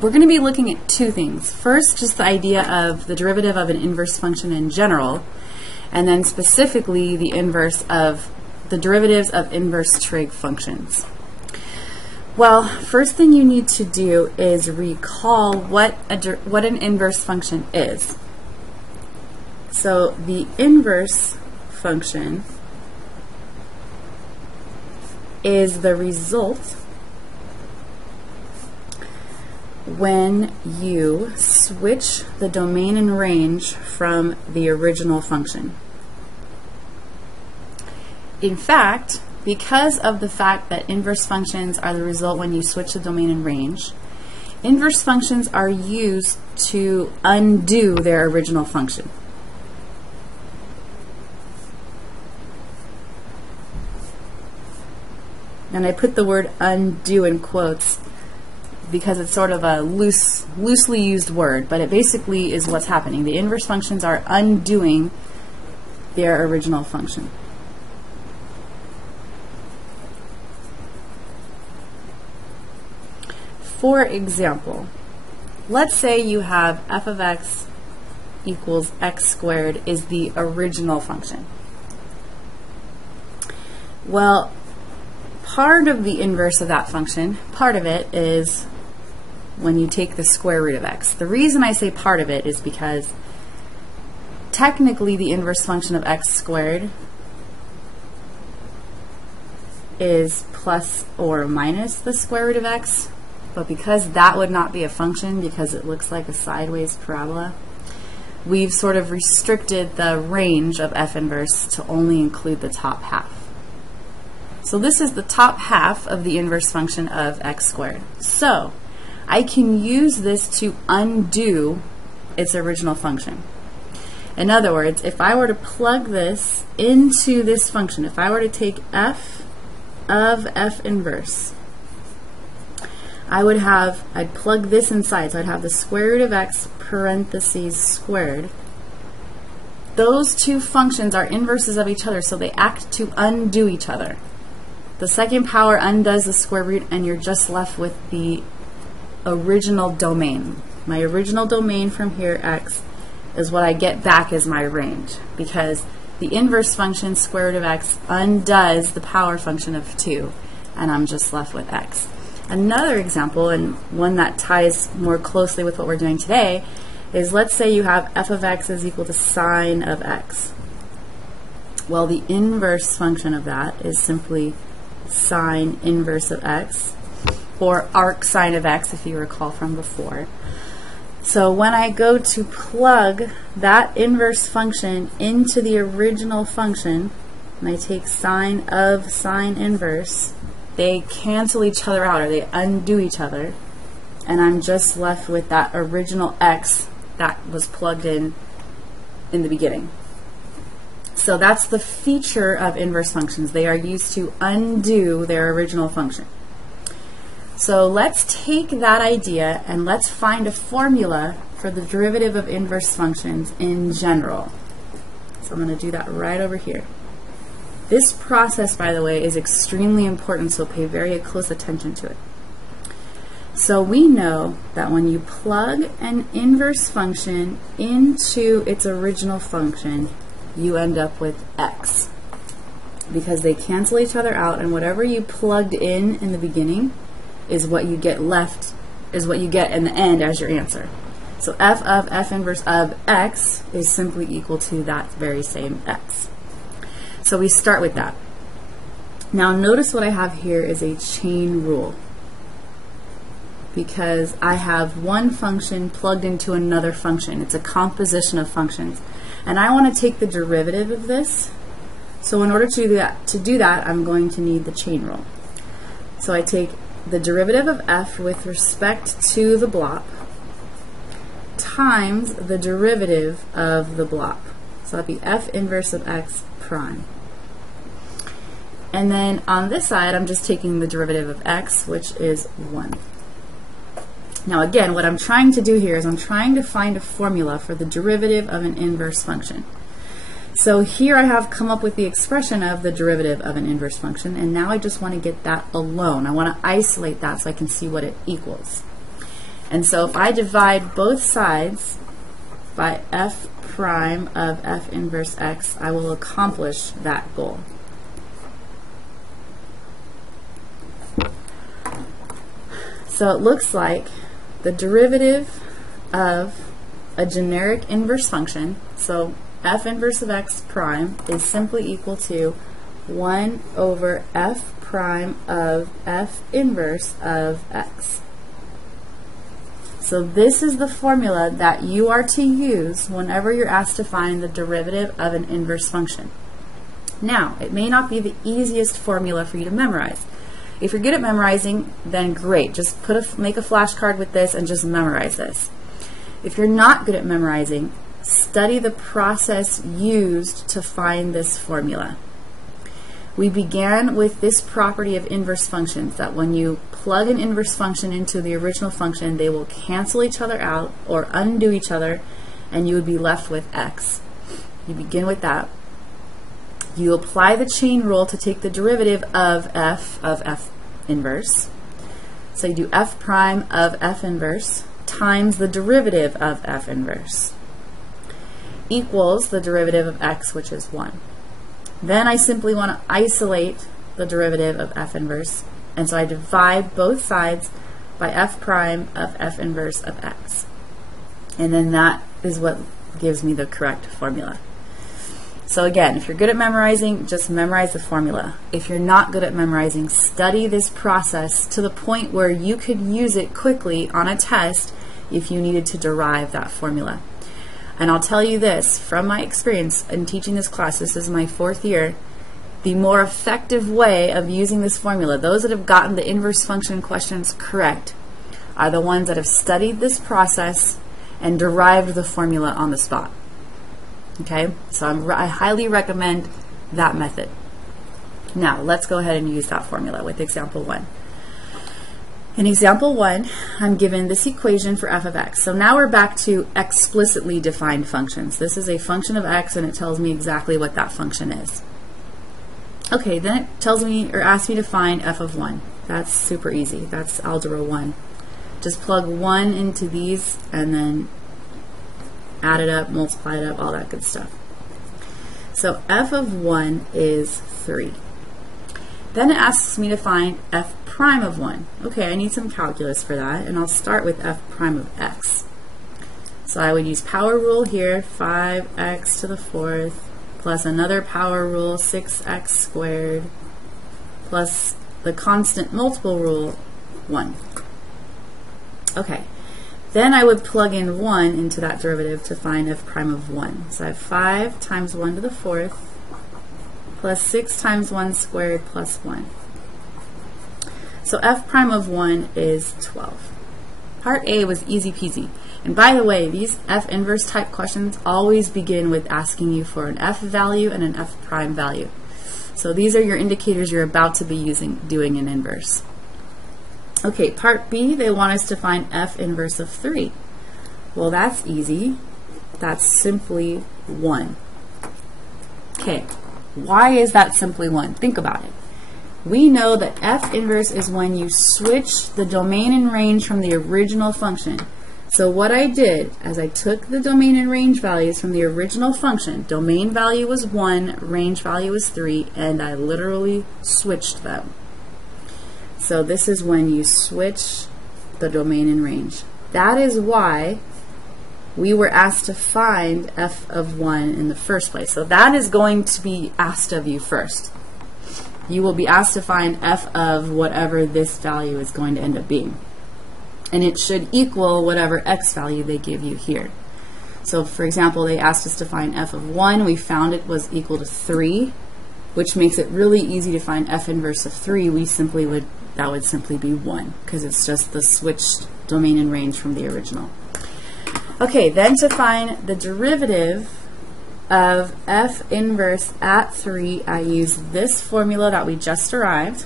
we're going to be looking at two things. First, just the idea of the derivative of an inverse function in general, and then specifically the derivatives of inverse trig functions. Well, first thing you need to do is recall what an inverse function is. So the inverse function is the result when you switch the domain and range from the original function. In fact, because of the fact that inverse functions are the result when you switch the domain and range, inverse functions are used to undo their original function. And I put the word undo in quotes because it's sort of a loosely used word, but it basically is what's happening. The inverse functions are undoing their original function. For example, let's say you have f of x equals x squared is the original function. Well, part of the inverse of that function, part of it is when you take the square root of x. The reason I say part of it is because technically the inverse function of x squared is plus or minus the square root of x, but because that would not be a function because it looks like a sideways parabola, we've sort of restricted the range of f inverse to only include the top half. So this is the top half of the inverse function of x squared. So I can use this to undo its original function. In other words, if I were to plug this into this function, if I were to take f of f inverse, I'd plug this inside, so I'd have the square root of x parentheses squared. Those two functions are inverses of each other, so they act to undo each other. The second power undoes the square root, and you're just left with the original domain. My original domain from here, x, is what I get back as my range, because the inverse function, square root of x, undoes the power function of 2, and I'm just left with x. Another example, and one that ties more closely with what we're doing today, is let's say you have f of x is equal to sine of x. Well, the inverse function of that is simply sine inverse of x, or arc sine of x if you recall from before. So when I go to plug that inverse function into the original function, and I take sine of sine inverse, they cancel each other out, or they undo each other, and I'm just left with that original x that was plugged in the beginning. So that's the feature of inverse functions. They are used to undo their original function. So let's take that idea and let's find a formula for the derivative of inverse functions in general. So I'm going to do that right over here. This process, by the way, is extremely important, so pay very close attention to it. So we know that when you plug an inverse function into its original function, you end up with x, because they cancel each other out, and whatever you plugged in the beginning is what you get left, is what you get in the end as your answer. So f of f inverse of x is simply equal to that very same x. So we start with that. Now notice what I have here is a chain rule, because I have one function plugged into another function. It's a composition of functions. And I want to take the derivative of this. So in order to do that, I'm going to need the chain rule. So I take the derivative of f with respect to the block times the derivative of the block. So that'd be f inverse of x prime. And then on this side, I'm just taking the derivative of x, which is 1. Now again, what I'm trying to do here is I'm trying to find a formula for the derivative of an inverse function. So here I have come up with the expression of the derivative of an inverse function, and now I just want to get that alone. I want to isolate that so I can see what it equals. And so if I divide both sides by f prime of f inverse x, I will accomplish that goal. So it looks like the derivative of a generic inverse function, so f inverse of x prime, is simply equal to 1 over f prime of f inverse of x. So this is the formula that you are to use whenever you're asked to find the derivative of an inverse function. Now, it may not be the easiest formula for you to memorize. If you're good at memorizing, then great. Just make a flashcard with this and just memorize this. If you're not good at memorizing, study the process used to find this formula. We began with this property of inverse functions, that when you plug an inverse function into the original function, they will cancel each other out or undo each other, and you would be left with x. You begin with that. You apply the chain rule to take the derivative of f inverse. So you do f prime of f inverse times the derivative of f inverse equals the derivative of x, which is 1. Then I simply want to isolate the derivative of f inverse, and so I divide both sides by f prime of f inverse of x. And then that is what gives me the correct formula. So again, if you're good at memorizing, just memorize the formula. If you're not good at memorizing, study this process to the point where you could use it quickly on a test if you needed to derive that formula. And I'll tell you this, from my experience in teaching this class, this is my 4th year, the more effective way of using this formula, those that have gotten the inverse function questions correct, are the ones that have studied this process and derived the formula on the spot. Okay, so I highly recommend that method. Now, let's go ahead and use that formula with example 1. In example 1, I'm given this equation for f of x. So now we're back to explicitly defined functions. This is a function of x, and it tells me exactly what that function is. Okay, then it tells me, or asks me to find f of 1. That's super easy. That's algebra 1. Just plug 1 into these, and then add it up, multiply it up, all that good stuff. So f of 1 is 3. Then it asks me to find f prime of 1. Okay, I need some calculus for that, and I'll start with f prime of x. So I would use power rule here, 5x to the 4th, plus another power rule, 6x squared, plus the constant multiple rule, 1. Okay. Then I would plug in 1 into that derivative to find f prime of 1. So I have 5 times 1 to the 4th plus 6 times 1 squared plus 1. So f prime of 1 is 12. Part A was easy peasy. And by the way, these f inverse type questions always begin with asking you for an f value and an f prime value. So these are your indicators you're about to be doing an inverse. Okay, part B, they want us to find f inverse of 3. Well, that's easy. That's simply 1. Okay, why is that simply 1? Think about it. We know that f inverse is when you switch the domain and range from the original function. So what I did is I took the domain and range values from the original function. Domain value was 1, range value was 3, and I literally switched them. So this is when you switch the domain and range. That is why we were asked to find f of 1 in the first place. So that is going to be asked of you first. You will be asked to find f of whatever this value is going to end up being. And it should equal whatever x value they give you here. So for example, they asked us to find f of 1. We found it was equal to 3, which makes it really easy to find f inverse of 3. That would simply be 1, because it's just the switched domain and range from the original. Okay, then to find the derivative of f inverse at 3, I use this formula that we just derived,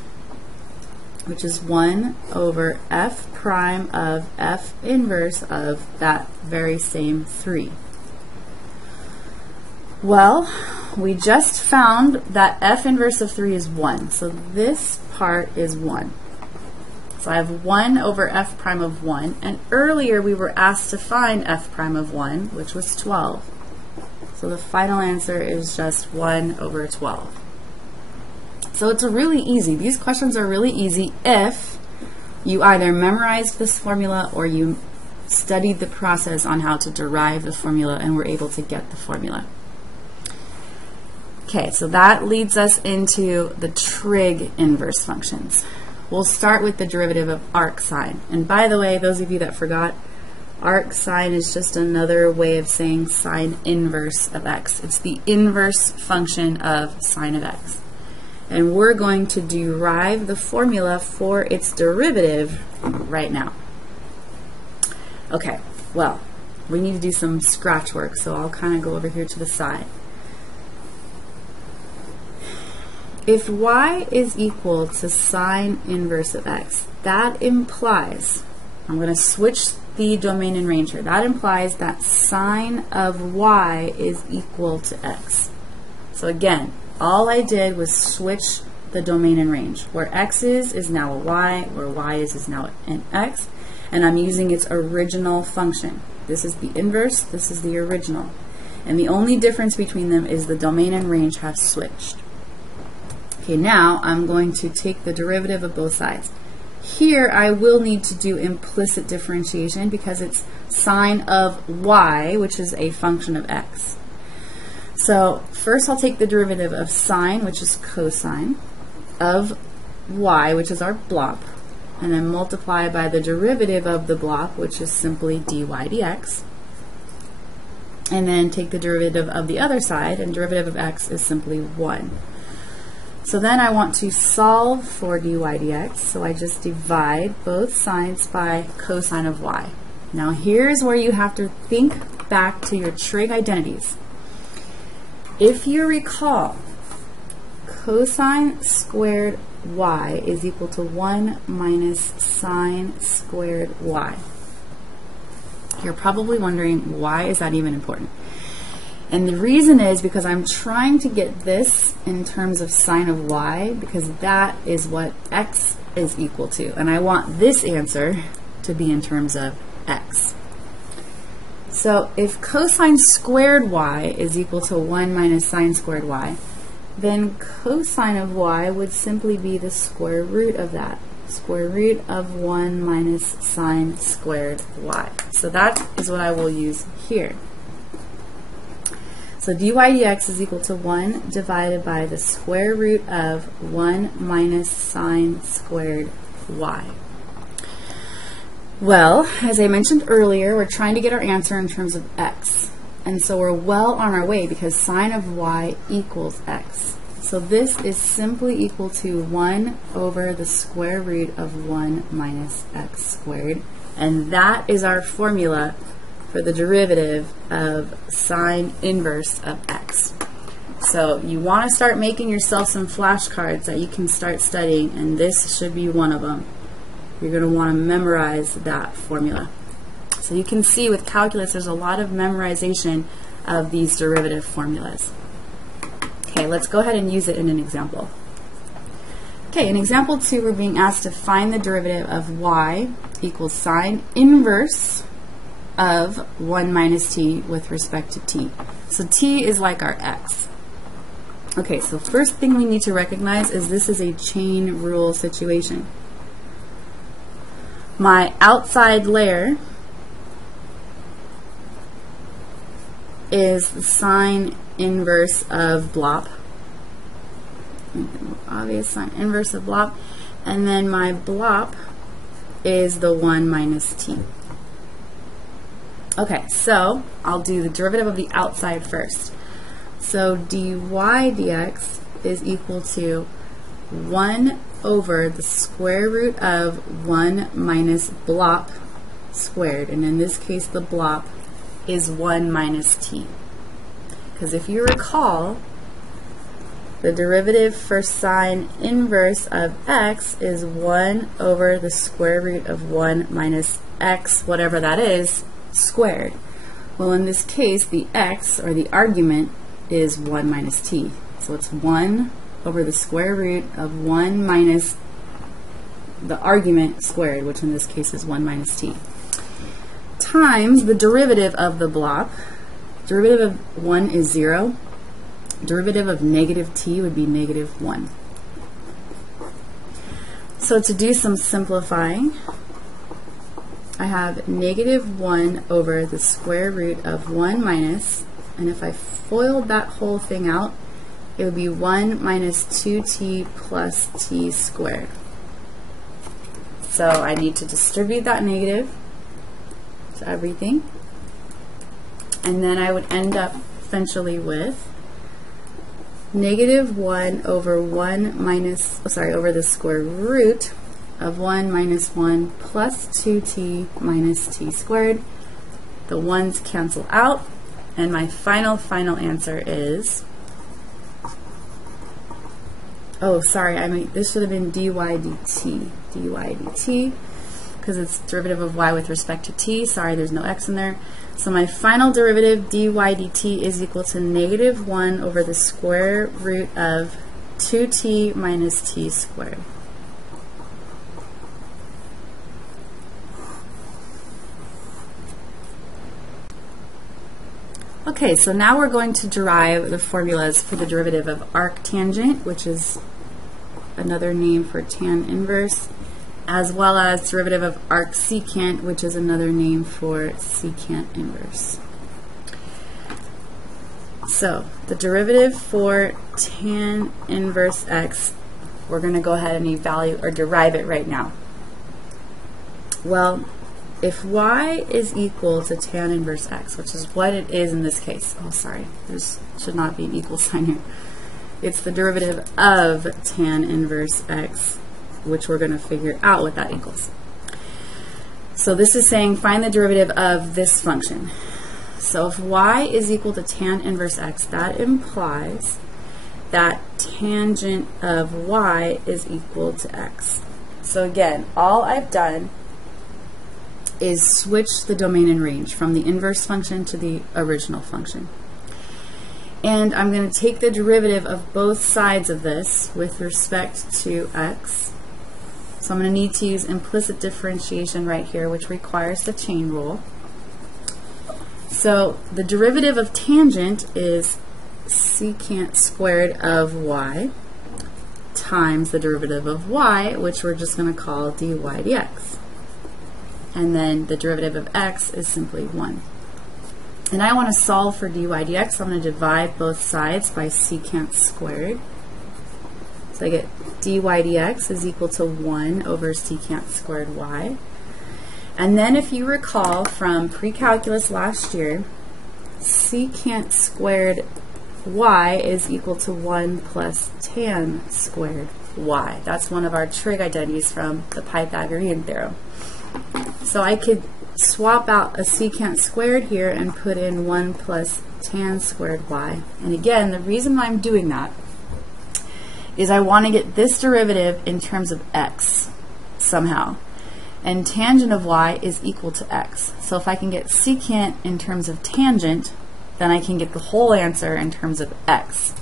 which is 1 over f prime of f inverse of that very same 3. Well, we just found that f inverse of 3 is 1, so this part is 1. So I have 1 over f prime of 1, and earlier we were asked to find f prime of 1, which was 12. So the final answer is just 1 over 12. So it's really easy. These questions are really easy if you either memorized this formula or you studied the process on how to derive the formula and were able to get the formula. Okay, so that leads us into the trig inverse functions. We'll start with the derivative of arc sine. And by the way, those of you that forgot, arc sine is just another way of saying sine inverse of x. It's the inverse function of sine of x. And we're going to derive the formula for its derivative right now. Okay, well, we need to do some scratch work, so I'll kind of go over here to the side. If y is equal to sine inverse of x, that implies, I'm going to switch the domain and range here, that implies that sine of y is equal to x. So again, all I did was switch the domain and range. Where x is now a y, where y is now an x, and I'm using its original function. This is the inverse, this is the original. And the only difference between them is the domain and range have switched. Okay, now I'm going to take the derivative of both sides. Here I will need to do implicit differentiation because it's sine of y, which is a function of x. So first I'll take the derivative of sine, which is cosine, of y, which is our blob, and then multiply by the derivative of the blob, which is simply dy dx. And then take the derivative of the other side, and derivative of x is simply 1. So then I want to solve for dy dx, so I just divide both sides by cosine of y. Now here's where you have to think back to your trig identities. If you recall, cosine squared y is equal to 1 minus sine squared y. You're probably wondering, why is that even important? And the reason is because I'm trying to get this in terms of sine of y, because that is what x is equal to. And I want this answer to be in terms of x. So if cosine squared y is equal to 1 minus sine squared y, then cosine of y would simply be the square root of that. Square root of 1 minus sine squared y. So that is what I will use here. So dy dx is equal to 1 divided by the square root of 1 minus sine squared y. Well, as I mentioned earlier, we're trying to get our answer in terms of x. And so we're well on our way because sine of y equals x. So this is simply equal to 1 over the square root of 1 minus x squared. And that is our formula for the derivative of sine inverse of x. So you want to start making yourself some flashcards that you can start studying, and this should be one of them. You're going to want to memorize that formula. So you can see with calculus there's a lot of memorization of these derivative formulas. Okay, let's go ahead and use it in an example. Okay, in example 2 we're being asked to find the derivative of y equals sine inverse of 1 minus t with respect to t. So t is like our x. Okay, so first thing we need to recognize is this is a chain rule situation. My outside layer is the sine inverse of blop. Obvious sine inverse of blop. And then my blop is the 1 minus t. Okay, so I'll do the derivative of the outside first. So dy dx is equal to 1 over the square root of 1 minus blop squared. And in this case, the blop is 1 minus t. Because if you recall, the derivative for sine inverse of x is 1 over the square root of 1 minus x, whatever that is, squared. Well, in this case, the x, or the argument, is 1 minus t. So it's 1 over the square root of 1 minus the argument squared, which in this case is 1 minus t, times the derivative of the block. Derivative of 1 is 0. Derivative of negative t would be negative 1. So to do some simplifying, I have negative 1 over the square root of 1 minus, and if I FOILed that whole thing out, it would be 1 minus 2t plus t squared. So I need to distribute that negative to everything, and then I would end up eventually with negative 1 over 1 minus, over the square root of 1 minus 1 plus 2t minus t squared. The 1's cancel out, and my final answer is, oh, sorry, this should have been dy dt, because it's derivative of y with respect to t. Sorry, there's no x in there. So my final derivative, dy dt, is equal to negative 1 over the square root of 2t minus t squared. Okay, so now we're going to derive the formulas for the derivative of arctangent, which is another name for tan inverse, as well as derivative of arcsecant, which is another name for secant inverse. So the derivative for tan inverse x, we're going to go ahead and evaluate or derive it right now. Well, if y is equal to tan inverse x, which is what it is in this case, oh sorry, there should not be an equal sign here. It's the derivative of tan inverse x, which we're going to figure out what that equals. So this is saying find the derivative of this function. So if y is equal to tan inverse x, that implies that tangent of y is equal to x. So again, all I've done is switch the domain and range from the inverse function to the original function. And I'm going to take the derivative of both sides of this with respect to x. So I'm going to need to use implicit differentiation right here, which requires the chain rule. So the derivative of tangent is secant squared of y times the derivative of y, which we're just going to call dy dx. And then the derivative of x is simply 1. And I want to solve for dy dx, so I'm going to divide both sides by secant squared. So I get dy dx is equal to 1 over secant squared y. And then if you recall from pre-calculus last year, secant squared y is equal to 1 plus tan squared y. That's one of our trig identities from the Pythagorean theorem. So I could swap out a secant squared here and put in 1 plus tan squared y. And again, the reason why I'm doing that is I want to get this derivative in terms of x somehow. And tangent of y is equal to x. So if I can get secant in terms of tangent, then I can get the whole answer in terms of x,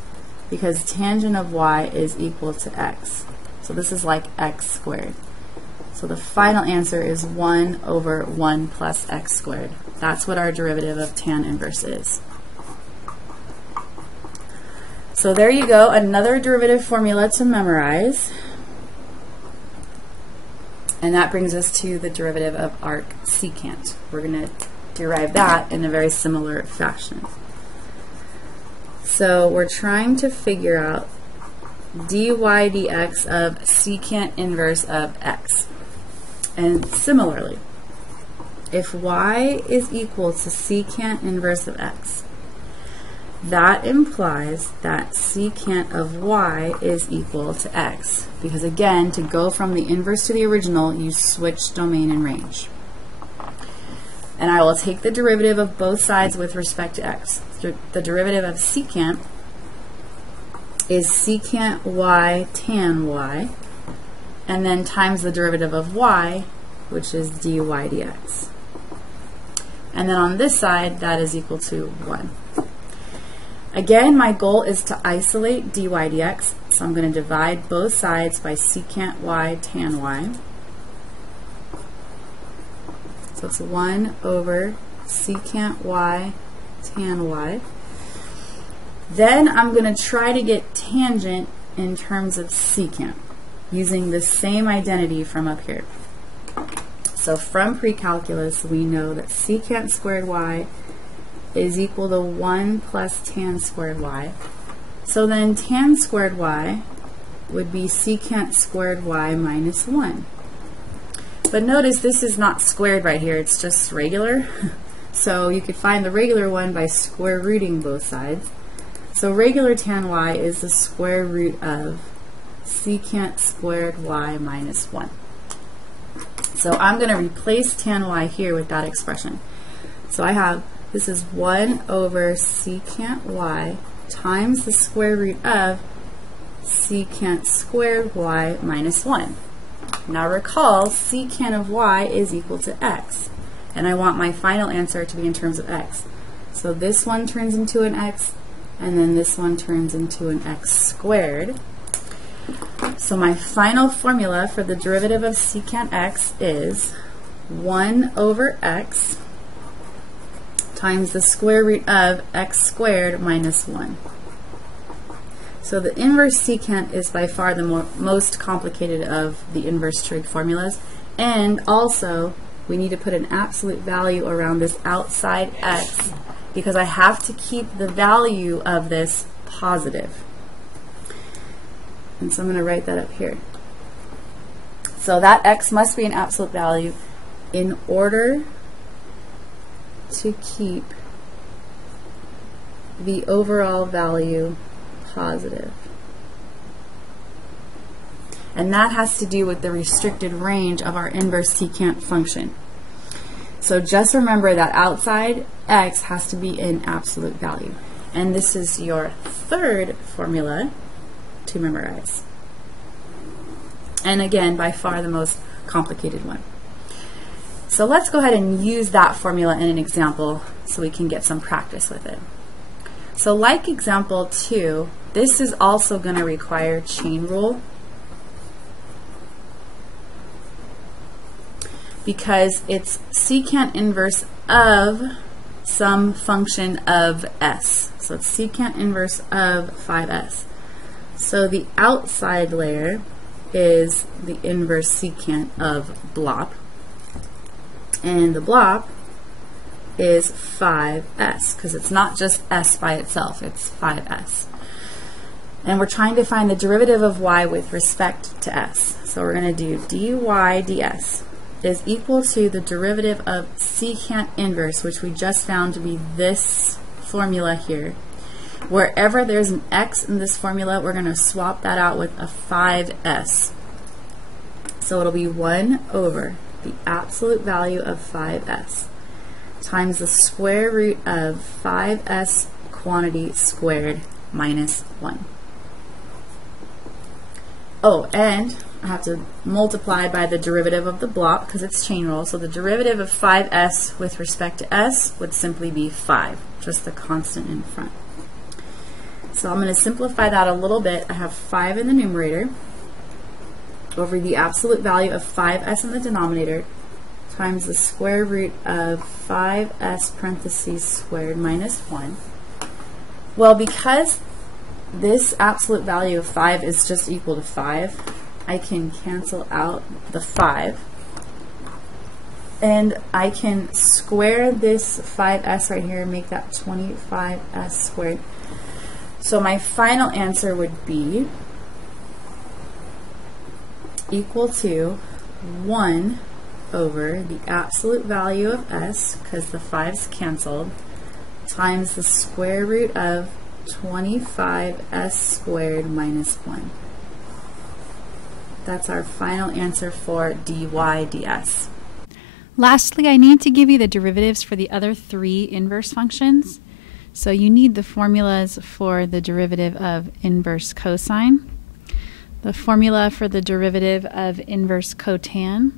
because tangent of y is equal to x. So this is like x squared. So the final answer is 1 over 1 plus x squared. That's what our derivative of tan inverse is. So there you go, another derivative formula to memorize. And that brings us to the derivative of arcsecant. We're going to derive that in a very similar fashion. So we're trying to figure out dy dx of secant inverse of x. And similarly, if y is equal to secant inverse of x, that implies that secant of y is equal to x. Because again, to go from the inverse to the original, you switch domain and range. And I will take the derivative of both sides with respect to x. The derivative of secant is secant y tan y, and then times the derivative of y, which is dy dx. And then on this side, that is equal to 1. Again, my goal is to isolate dy dx, so I'm going to divide both sides by secant y tan y. So it's 1 over secant y tan y. Then I'm going to try to get tangent in terms of secant using the same identity from up here. So from pre-calculus, we know that secant squared y is equal to 1 plus tan squared y. So then tan squared y would be secant squared y minus 1. But notice this is not squared right here, it's just regular. So you could find the regular one by square rooting both sides. So regular tan y is the square root of secant squared y minus 1. So I'm going to replace tan y here with that expression. So I have, this is 1 over secant y times the square root of secant squared y minus 1. Now recall, secant of y is equal to x, and I want my final answer to be in terms of x. So this one turns into an x, and then this one turns into an x squared. So my final formula for the derivative of secant x is 1 over x times the square root of x squared minus 1. So the inverse secant is by far the most complicated of the inverse trig formulas, and also we need to put an absolute value around this outside x because I have to keep the value of this positive. And so I'm going to write that up here. So that x must be an absolute value in order to keep the overall value positive. And that has to do with the restricted range of our inverse secant function. So just remember that outside x has to be an absolute value. And this is your third formula to memorize. And again, by far the most complicated one. So let's go ahead and use that formula in an example so we can get some practice with it. So like example 2, this is also going to require chain rule because it's secant inverse of some function of s. So it's secant inverse of 5s. So the outside layer is the inverse secant of blop, and the blop is 5s because it's not just s by itself, it's 5s. And we're trying to find the derivative of y with respect to s. So we're going to do dy ds is equal to the derivative of secant inverse, which we just found to be this formula here. Wherever there's an x in this formula, we're going to swap that out with a 5s. So it'll be 1 over the absolute value of 5s times the square root of 5s quantity squared minus 1. Oh, and I have to multiply by the derivative of the block because it's chain rule. So the derivative of 5s with respect to s would simply be 5, just the constant in front. So I'm going to simplify that a little bit. I have 5 in the numerator over the absolute value of 5s in the denominator times the square root of 5s parentheses squared minus 1. Well, because this absolute value of 5 is just equal to 5, I can cancel out the 5. And I can square this 5s right here and make that 25s squared. So my final answer would be equal to 1 over the absolute value of s, because the 5's canceled, times the square root of 25s squared minus 1. That's our final answer for dy ds. Lastly, I need to give you the derivatives for the other 3 inverse functions. So you need the formulas for the derivative of inverse cosine, the formula for the derivative of inverse cotan,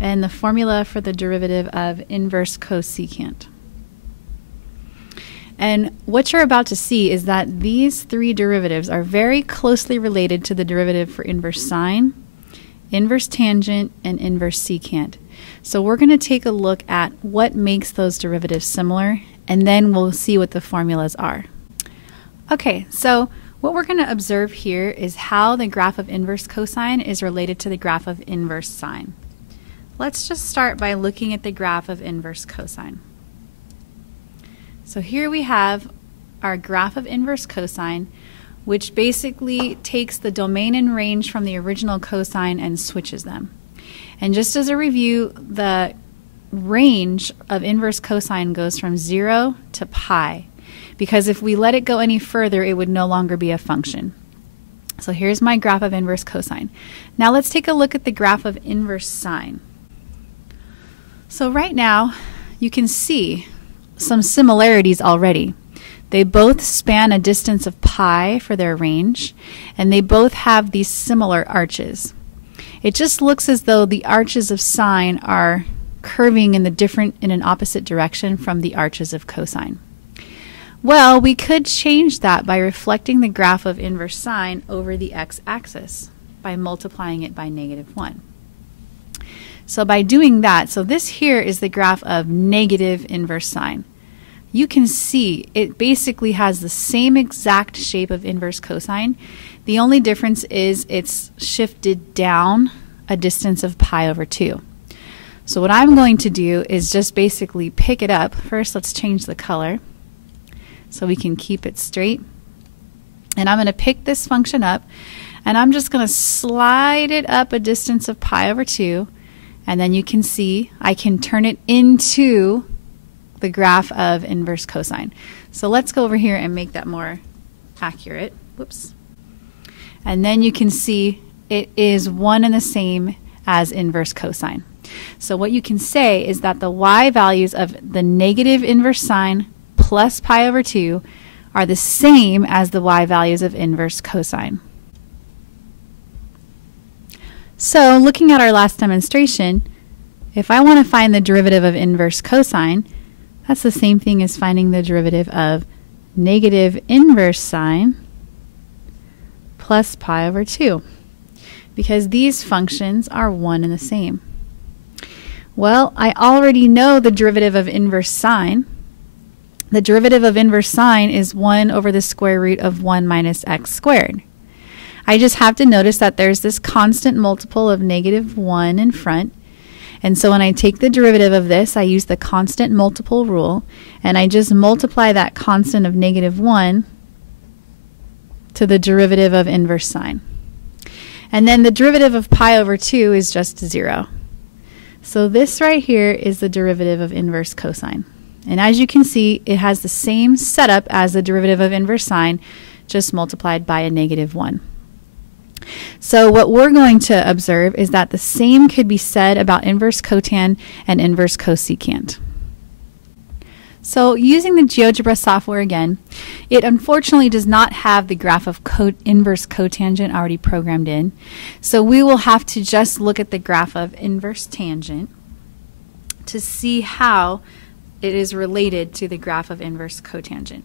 and the formula for the derivative of inverse cosecant. And what you're about to see is that these 3 derivatives are very closely related to the derivative for inverse sine, inverse tangent, and inverse secant. So we're going to take a look at what makes those derivatives similar, and then we'll see what the formulas are. Okay, so what we're going to observe here is how the graph of inverse cosine is related to the graph of inverse sine. Let's just start by looking at the graph of inverse cosine. So here we have our graph of inverse cosine, which basically takes the domain and range from the original cosine and switches them. And just as a review, the range of inverse cosine goes from 0 to pi, because if we let it go any further, it would no longer be a function. So here's my graph of inverse cosine. Now let's take a look at the graph of inverse sine. So right now, you can see some similarities already. They both span a distance of pi for their range, and they both have these similar arches. It just looks as though the arches of sine are curving in an opposite direction from the arches of cosine. Well, we could change that by reflecting the graph of inverse sine over the x-axis by multiplying it by -1. So by doing that, so this here is the graph of negative inverse sine. You can see it basically has the same exact shape of inverse cosine. The only difference is it's shifted down a distance of pi over 2. So what I'm going to do is just basically pick it up. First, let's change the color so we can keep it straight. And I'm going to pick this function up, and I'm just going to slide it up a distance of pi over 2. And then you can see I can turn it into the graph of inverse cosine. So let's go over here and make that more accurate. Whoops. And then you can see it is one and the same as inverse cosine. So what you can say is that the y values of the negative inverse sine plus pi over 2 are the same as the y values of inverse cosine. So looking at our last demonstration, if I want to find the derivative of inverse cosine, that's the same thing as finding the derivative of negative inverse sine plus pi over 2, because these functions are one and the same. Well, I already know the derivative of inverse sine. The derivative of inverse sine is 1 over the square root of 1 minus x squared. I just have to notice that there's this constant multiple of -1 in front. And so when I take the derivative of this, I use the constant multiple rule, and I just multiply that constant of -1 to the derivative of inverse sine. And then the derivative of pi over 2 is just 0. So this right here is the derivative of inverse cosine. And as you can see, it has the same setup as the derivative of inverse sine, just multiplied by a -1. So what we're going to observe is that the same could be said about inverse cotan and inverse cosecant. So using the GeoGebra software again, it unfortunately does not have the graph of inverse cotangent already programmed in. So we will have to just look at the graph of inverse tangent to see how it is related to the graph of inverse cotangent.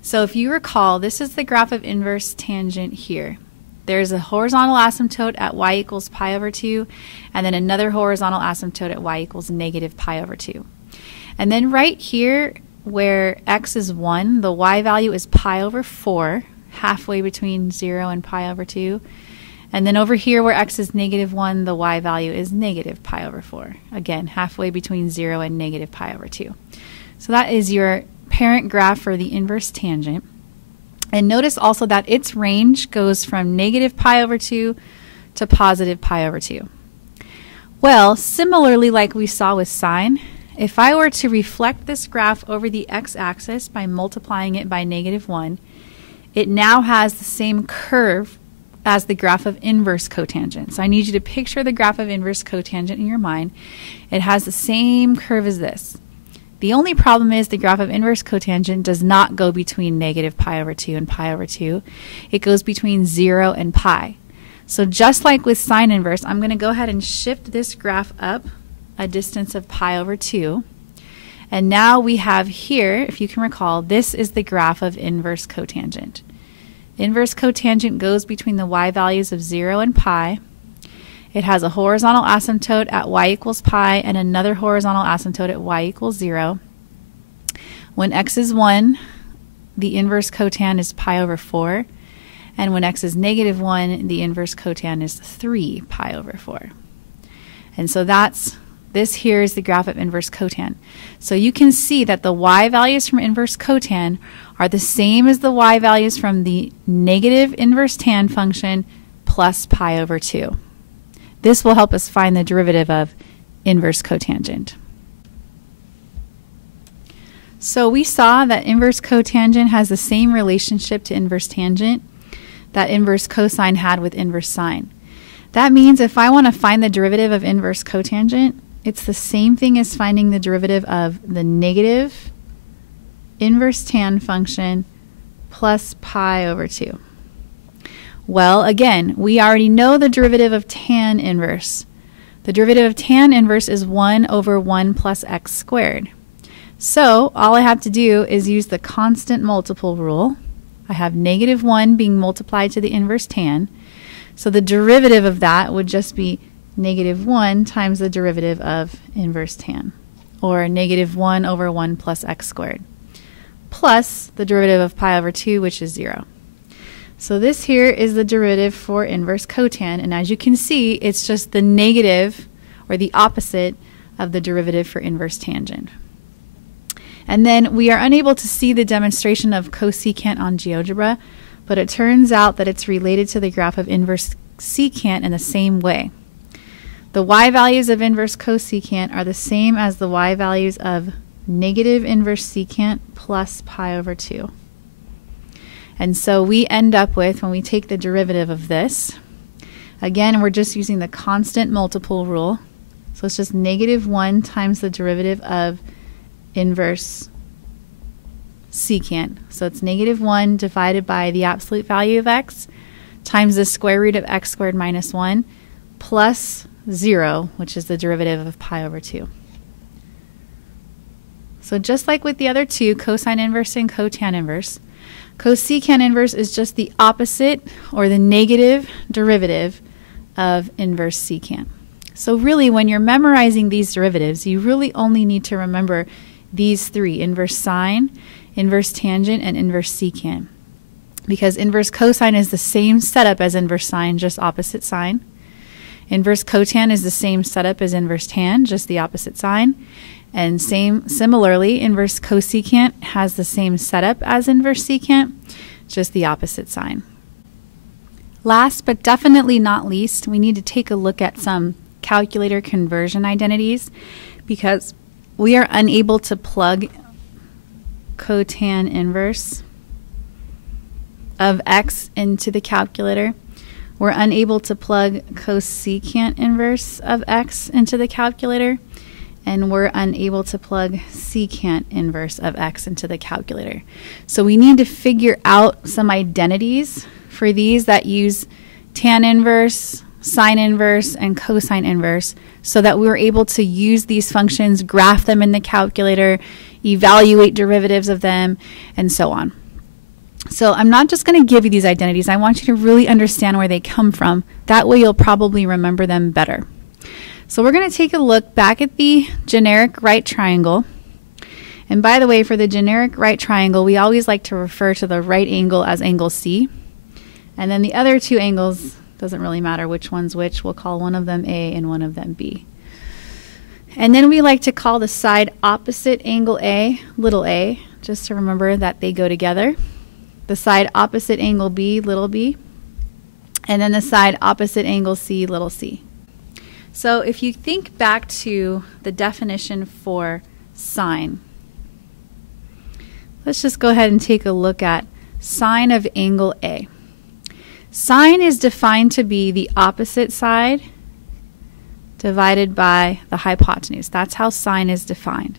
So if you recall, this is the graph of inverse tangent here. There's a horizontal asymptote at y equals pi over 2, and then another horizontal asymptote at y equals -pi over 2. And then right here, where x is 1, the y value is pi over 4, halfway between 0 and pi over 2. And then over here, where x is -1, the y value is -pi over 4. Again, halfway between 0 and -pi over 2. So that is your parent graph for the inverse tangent. And notice also that its range goes from -pi over 2 to +pi over 2. Well, similarly like we saw with sine, if I were to reflect this graph over the x-axis by multiplying it by -1, it now has the same curve as the graph of inverse cotangent. So I need you to picture the graph of inverse cotangent in your mind. It has the same curve as this. The only problem is the graph of inverse cotangent does not go between -pi over 2 and pi over 2. It goes between 0 and pi. So just like with sine inverse, I'm going to go ahead and shift this graph up a distance of pi over 2. And now we have here, if you can recall, this is the graph of inverse cotangent. Inverse cotangent goes between the y values of 0 and pi. It has a horizontal asymptote at y equals pi and another horizontal asymptote at y equals 0. When x is 1, the inverse cotan is pi over 4. And when x is negative 1, the inverse cotan is 3 pi over 4. And so this here is the graph of inverse cotan. So you can see that the y values from inverse cotan are the same as the y values from the negative inverse tan function plus pi over 2. This will help us find the derivative of inverse cotangent. So we saw that inverse cotangent has the same relationship to inverse tangent that inverse cosine had with inverse sine. That means if I want to find the derivative of inverse cotangent, it's the same thing as finding the derivative of the negative inverse tan function plus pi over 2. Well, again, we already know the derivative of tan inverse. The derivative of tan inverse is 1 over 1 plus x squared. So all I have to do is use the constant multiple rule. I have negative 1 being multiplied to the inverse tan. So the derivative of that would just be negative 1 times the derivative of inverse tan, or negative 1 over 1 plus x squared, plus the derivative of pi over 2, which is 0. So this here is the derivative for inverse cotan, and as you can see, it's just the negative, or the opposite, of the derivative for inverse tangent. And then we are unable to see the demonstration of cosecant on GeoGebra, but it turns out that it's related to the graph of inverse secant in the same way. The y values of inverse cosecant are the same as the y values of negative inverse secant plus pi over 2. And so we end up with, when we take the derivative of this, again, we're just using the constant multiple rule. So it's just negative 1 times the derivative of inverse secant. So it's negative 1 divided by the absolute value of x times the square root of x squared minus 1 plus 0, which is the derivative of pi over 2. So just like with the other two, cosine inverse and cotan inverse, cosecant inverse is just the opposite, or the negative derivative of inverse secant. So really, when you're memorizing these derivatives, you really only need to remember these three: inverse sine, inverse tangent, and inverse secant. Because inverse cosine is the same setup as inverse sine, just opposite sign. Inverse cotan is the same setup as inverse tan, just the opposite sign. And similarly, inverse cosecant has the same setup as inverse secant, just the opposite sign. Last but definitely not least, we need to take a look at some calculator conversion identities, because we are unable to plug cotan inverse of x into the calculator. We're unable to plug cosecant inverse of x into the calculator, and we're unable to plug secant inverse of x into the calculator. So we need to figure out some identities for these that use tan inverse, sine inverse, and cosine inverse, so that we were able to use these functions, graph them in the calculator, evaluate derivatives of them, and so on. So I'm not just going to give you these identities. I want you to really understand where they come from. That way you'll probably remember them better. So we're going to take a look back at the generic right triangle. And by the way, for the generic right triangle, we always like to refer to the right angle as angle C. And then the other two angles, doesn't really matter which one's which, we'll call one of them A and one of them B. And then we like to call the side opposite angle A little a, just to remember that they go together. The side opposite angle B, little b. And then the side opposite angle C, little c. So if you think back to the definition for sine, let's just go ahead and take a look at sine of angle A. Sine is defined to be the opposite side divided by the hypotenuse. That's how sine is defined.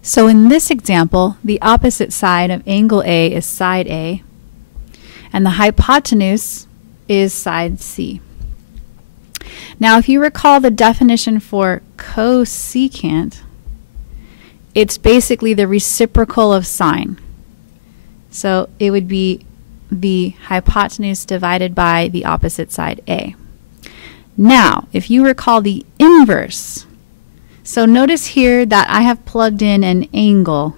So in this example, the opposite side of angle A is side A, and the hypotenuse is side C. Now, if you recall the definition for cosecant, it's basically the reciprocal of sine. So it would be the hypotenuse divided by the opposite side A. Now, if you recall the inverse, so notice here that I have plugged in an angle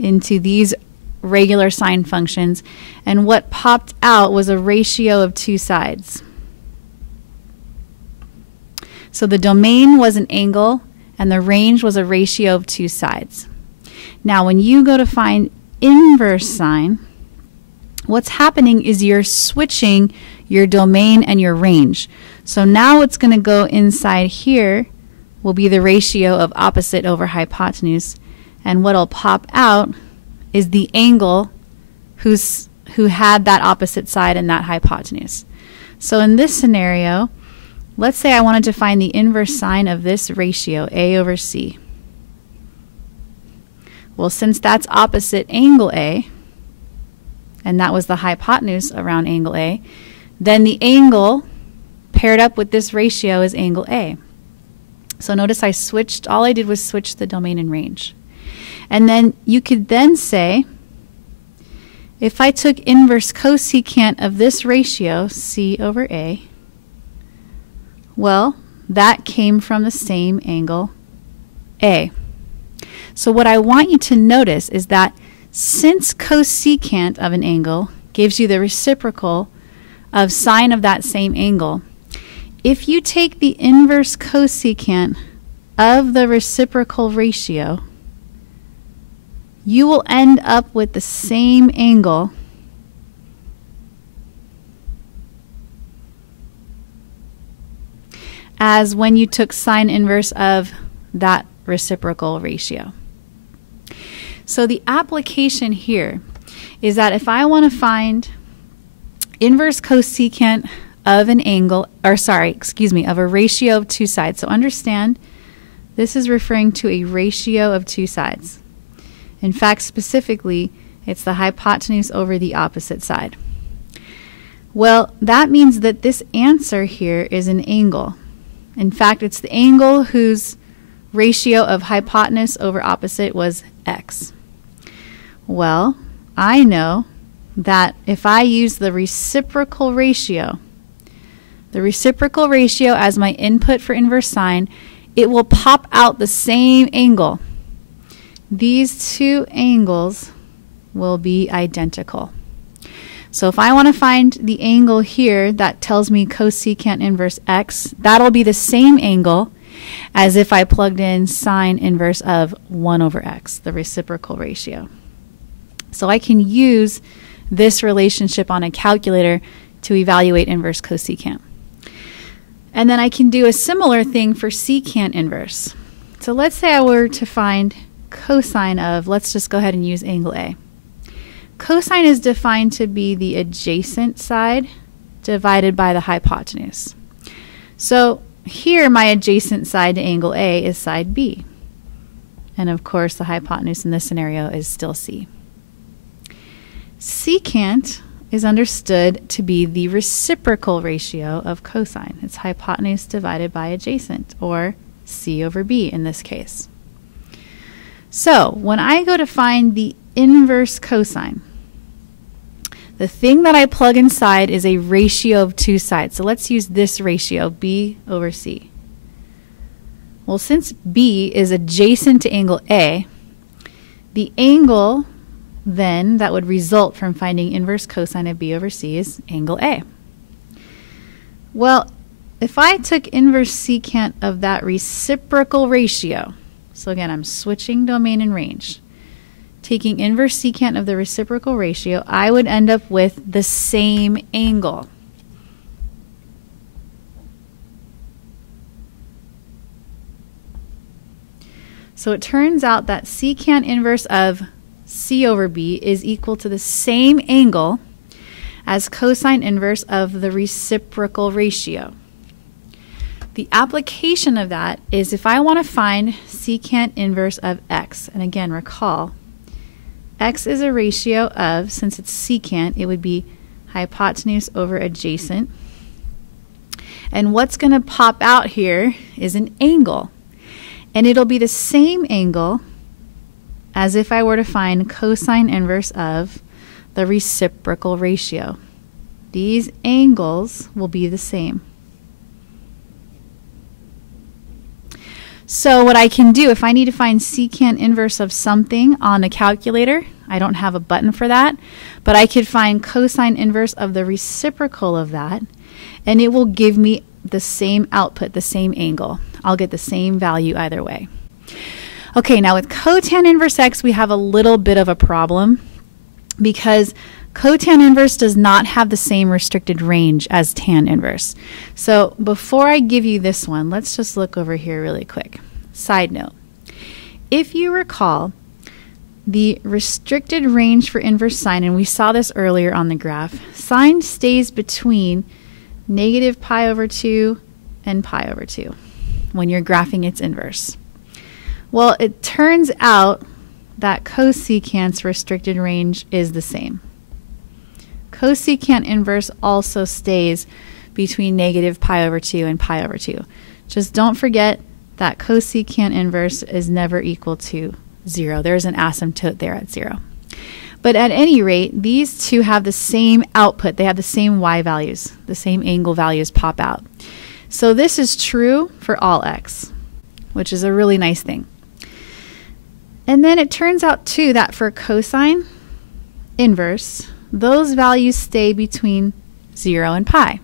into these regular sine functions, and what popped out was a ratio of two sides. So the domain was an angle, and the range was a ratio of two sides. Now, when you go to find inverse sine, what's happening is you're switching your domain and your range. So now what's going to go inside here will be the ratio of opposite over hypotenuse, and what'll pop out is the angle who had that opposite side and that hypotenuse. So in this scenario, let's say I wanted to find the inverse sine of this ratio, A over C. Well, since that's opposite angle A, and that was the hypotenuse around angle A, then the angle paired up with this ratio is angle A. So notice all I did was switch the domain and range. And then you could then say, if I took inverse cosecant of this ratio, C over A, well, that came from the same angle, A. So what I want you to notice is that since cosecant of an angle gives you the reciprocal of sine of that same angle, if you take the inverse cosecant of the reciprocal ratio, you will end up with the same angle as when you took sine inverse of that reciprocal ratio. So the application here is that if I want to find inverse cosecant of an angle, or sorry, excuse me, of a ratio of two sides. So understand, this is referring to a ratio of two sides. In fact, specifically, it's the hypotenuse over the opposite side. Well, that means that this answer here is an angle. In fact, it's the angle whose ratio of hypotenuse over opposite was x. Well, I know that if I use the reciprocal ratio as my input for inverse sine, it will pop out the same angle. These two angles will be identical. So if I want to find the angle here that tells me cosecant inverse x, that'll be the same angle as if I plugged in sine inverse of 1 over x, the reciprocal ratio. So I can use this relationship on a calculator to evaluate inverse cosecant. And then I can do a similar thing for secant inverse. So let's say I were to find cosine of, let's just go ahead and use angle A. Cosine is defined to be the adjacent side divided by the hypotenuse. So here my adjacent side to angle A is side B. And of course the hypotenuse in this scenario is still C. Secant is understood to be the reciprocal ratio of cosine. It's hypotenuse divided by adjacent, or C over B in this case. So when I go to find the inverse cosine, the thing that I plug inside is a ratio of two sides. So let's use this ratio, B over C. Well, since B is adjacent to angle A, the angle then that would result from finding inverse cosine of B over C is angle A. Well, if I took inverse secant of that reciprocal ratio, so again, I'm switching domain and range, taking inverse secant of the reciprocal ratio, I would end up with the same angle. So it turns out that secant inverse of C over B is equal to the same angle as cosine inverse of the reciprocal ratio. The application of that is if I want to find secant inverse of x, and again recall, x is a ratio of, since it's secant, it would be hypotenuse over adjacent. And what's going to pop out here is an angle. And it'll be the same angle as if I were to find cosine inverse of the reciprocal ratio. These angles will be the same. So what I can do, if I need to find secant inverse of something on a calculator, I don't have a button for that, but I could find cosine inverse of the reciprocal of that, and it will give me the same output, the same angle. I'll get the same value either way. Okay, now with cotan inverse x, we have a little bit of a problem because cotan inverse does not have the same restricted range as tan inverse. So before I give you this one, let's just look over here really quick. Side note, if you recall, the restricted range for inverse sine, and we saw this earlier on the graph, sine stays between negative pi over 2 and pi over 2 when you're graphing its inverse. Well, it turns out that cosecant's restricted range is the same. Cosecant inverse also stays between negative pi over 2 and pi over 2. Just don't forget that cosecant inverse is never equal to 0. There's an asymptote there at 0. But at any rate, these two have the same output. They have the same y values. The same angle values pop out. So this is true for all x, which is a really nice thing. And then it turns out too that for cosine inverse, those values stay between 0 and pi.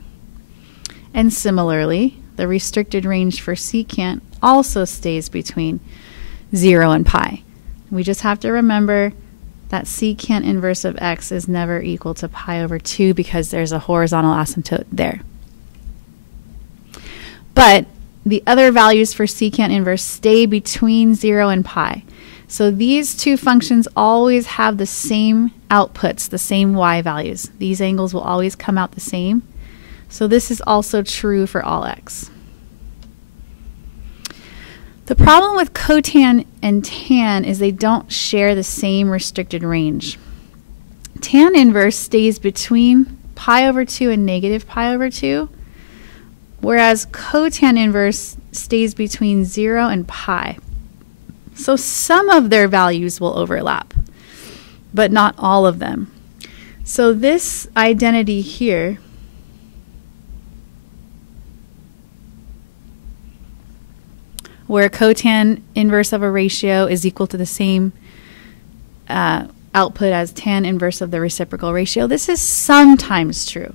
And similarly, the restricted range for secant also stays between 0 and pi. We just have to remember that secant inverse of x is never equal to pi over 2 because there's a horizontal asymptote there. But the other values for secant inverse stay between 0 and pi. So these two functions always have the same outputs, the same y values. These angles will always come out the same. So this is also true for all x. The problem with cotan and tan is they don't share the same restricted range. Tan inverse stays between pi over 2 and negative pi over 2, whereas cotan inverse stays between 0 and pi. So some of their values will overlap, but not all of them. So this identity here where cotan inverse of a ratio is equal to the same output as tan inverse of the reciprocal ratio, this is sometimes true.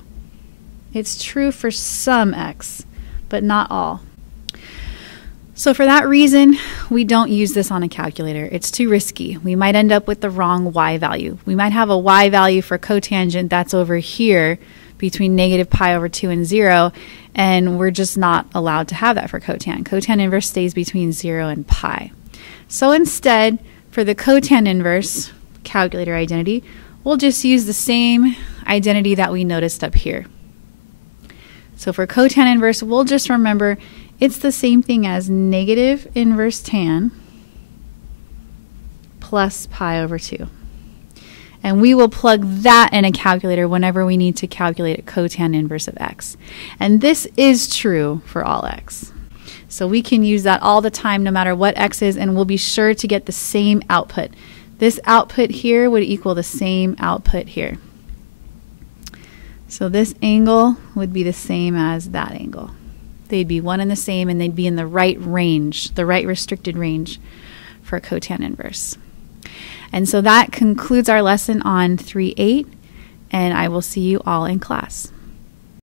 It's true for some x, but not all. So for that reason, we don't use this on a calculator. It's too risky. We might end up with the wrong y value. We might have a y value for cotangent that's over here between negative pi over 2 and 0, and we're just not allowed to have that for cotan. Cotan inverse stays between 0 and pi. So instead, for the cotan inverse calculator identity, we'll just use the same identity that we noticed up here. So for cotan inverse, we'll just remember it's the same thing as negative inverse tan plus pi over 2. And we will plug that in a calculator whenever we need to calculate a cotan inverse of x. And this is true for all x. So we can use that all the time no matter what x is, and we'll be sure to get the same output. This output here would equal the same output here. So this angle would be the same as that angle. They'd be one and the same, and they'd be in the right range, the right restricted range for cotan inverse. And so that concludes our lesson on 3.8, and I will see you all in class.